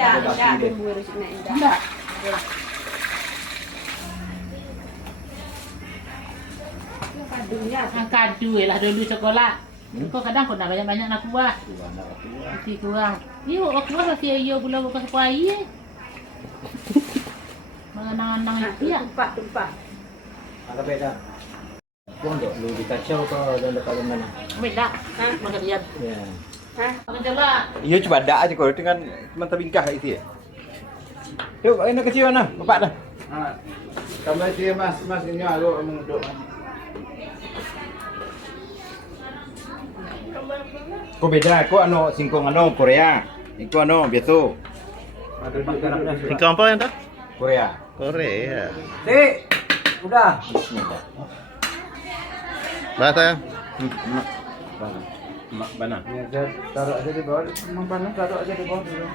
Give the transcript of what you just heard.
Enggak. Kadu lah dulu sekolah. Kok kadang kok nak banyak-banyak nak kuah. Masih kurang. Iyo, aku masih iyo gula bukan kuah Mengenang-enang itu ya. Tumpah. Ada beda. Pondok lu di kacau kau dan dekat mana? Beda. Makan dia. Ya. Makan coba. Iya coba ada aja kau dengan mantap bingkah itu ya. Yuk, ini kecil mana? Bapak dah. Tambah dia mas ini aku menguduk. Kau beda, kau anu singkong anu Korea. Itu anu biasa. Ada di dalamnya. Singkong apa yang tuh? Korea. Korea. Udah. Bismillah. Bahasa yang Mana? Ya, taruh aja di bawah. Memang panas taruh aja di bawah dulu.